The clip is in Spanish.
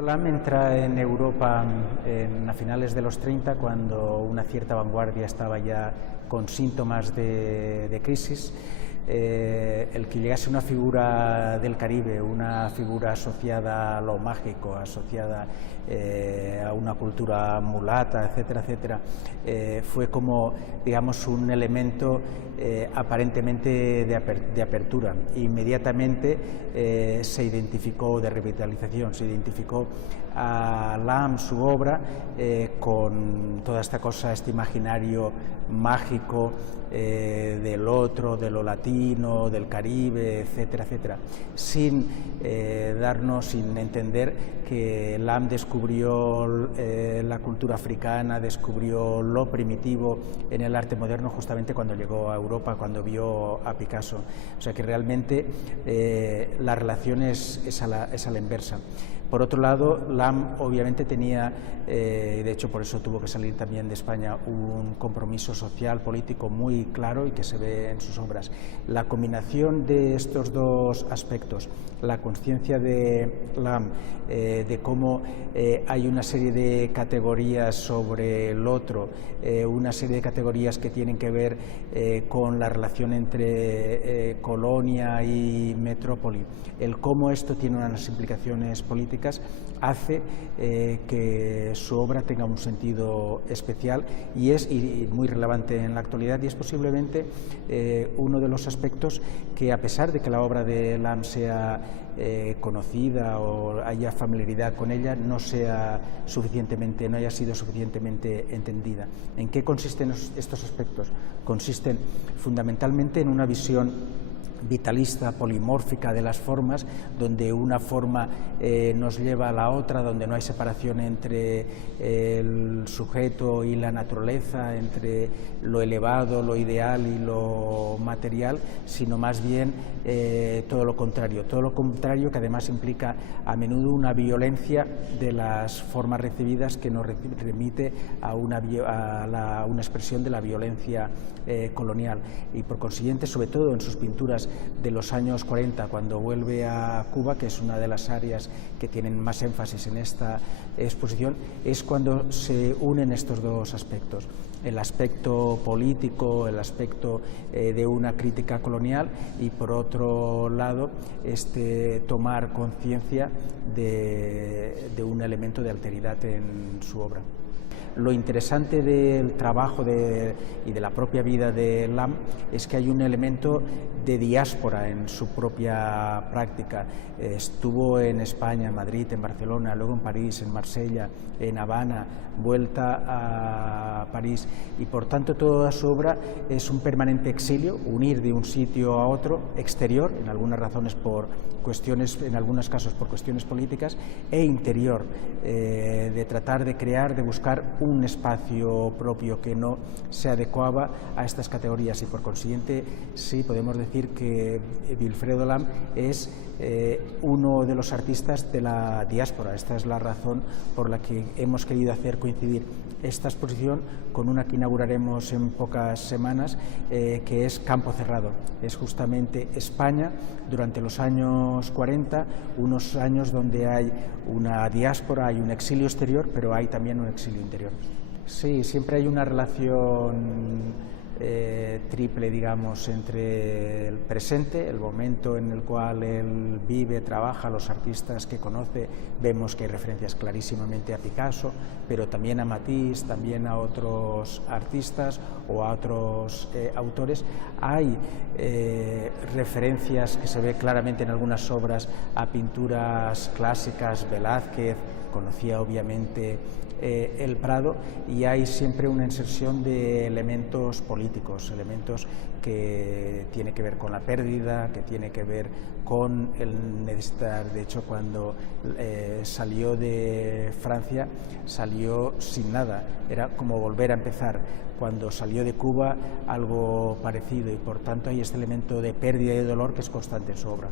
Wilfredo Lam entra en Europa a finales de los 30, cuando una cierta vanguardia estaba ya con síntomas de crisis. El que llegase una figura del Caribe, una figura asociada a lo mágico, asociada a una cultura mulata, etcétera, etcétera, fue como, digamos, un elemento aparentemente de apertura. Inmediatamente se identificó, de revitalización, se identificó a Lam, su obra, con toda esta cosa, este imaginario mágico del otro, de lo latino, del Caribe, etcétera, etcétera, sin entender que Lam descubrió la cultura africana, descubrió lo primitivo en el arte moderno justamente cuando llegó a Europa, cuando vio a Picasso. O sea que realmente la relación es a la inversa. Por otro lado, Lam obviamente tenía, de hecho por eso tuvo que salir también de España, un compromiso social, político muy claro y que se ve en sus obras. La combinación de estos dos aspectos, la conciencia de Lam, de cómo hay una serie de categorías sobre el otro, una serie de categorías que tienen que ver con la relación entre colonia y metrópoli, el cómo esto tiene unas implicaciones políticas, hace que su obra tenga un sentido especial y es muy relevante en la actualidad, y es posiblemente uno de los aspectos que, a pesar de que la obra de Lam sea conocida o haya familiaridad con ella, no haya sido suficientemente entendida. ¿En qué consisten estos aspectos? Consisten fundamentalmente en una visión vitalista, polimórfica de las formas, donde una forma nos lleva a la otra, donde no hay separación entre el sujeto y la naturaleza, entre lo elevado, lo ideal y lo material, sino más bien todo lo contrario, que además implica a menudo una violencia de las formas recibidas que nos remite a una expresión de la violencia colonial, y por consiguiente, sobre todo en sus pinturas de los años 40, cuando vuelve a Cuba, que es una de las áreas que tienen más énfasis en esta exposición, es cuando se unen estos dos aspectos: el aspecto político, el aspecto de una crítica colonial, y por otro lado tomar conciencia de un elemento de alteridad en su obra. Lo interesante del trabajo y de la propia vida de Lam es que hay un elemento de diáspora en su propia práctica. Estuvo en España, en Madrid, en Barcelona, luego en París, en Marsella, en Habana, vuelta a París, y por tanto toda su obra es un permanente exilio, unir de un sitio a otro, exterior, en algunos casos por cuestiones políticas, e interior, de tratar de crear, de buscar un espacio propio que no se adecuaba a estas categorías, y por consiguiente sí podemos decir que Wilfredo Lam es uno de los artistas de la diáspora. Esta es la razón por la que hemos querido hacer coincidir esta exposición con una que inauguraremos en pocas semanas, que es Campo Cerrado. Es justamente España durante los años 40, unos años donde hay una diáspora, hay un exilio exterior, pero hay también un exilio interior. Sí, siempre hay una relación triple, digamos, entre el presente, el momento en el cual él vive, trabaja, los artistas que conoce. Vemos que hay referencias clarísimamente a Picasso, pero también a Matisse, también a otros artistas o a otros autores. Hay referencias que se ve claramente en algunas obras a pinturas clásicas. Velázquez conocía obviamente el Prado, y hay siempre una inserción de elementos políticos, elementos que tiene que ver con la pérdida, que tiene que ver con el necesitar. De hecho, cuando salió de Francia, salió sin nada, era como volver a empezar. Cuando salió de Cuba, algo parecido, y por tanto hay este elemento de pérdida y de dolor que es constante en su obra.